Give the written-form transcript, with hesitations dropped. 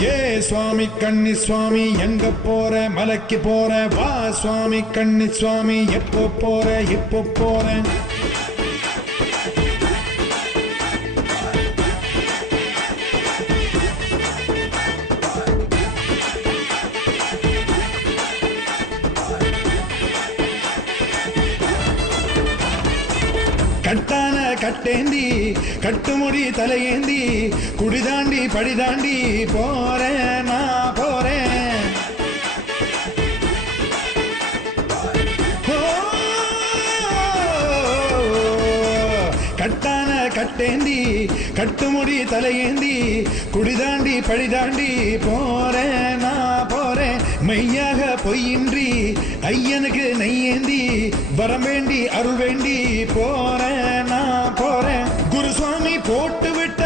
ஏ சுவாமி கண்ணி சுவாமி எங்க போற மலைக்கு போற வா சுவாமி கண்ணி சுவாமி எப்போ போற எப்போ போற கட்டான கட்டேந்தி கட்டுமுடி தலையேந்தி குடிதாண்டி படிதாண்டி போறேன் நான் போறேன் கட்டான கட்டேந்தி கட்டுமுடி தலையேந்தி குடிதாண்டி படிதாண்டி போறேன் நான் போறேன் மெய்யாக பொய்யின்றி ஐயனுக்கு நெய்யேந்தி வரம் வேண்டி அருள் வேண்டி போறேன் நான் போறேன் குருசுவாமி போட்டு விட்டு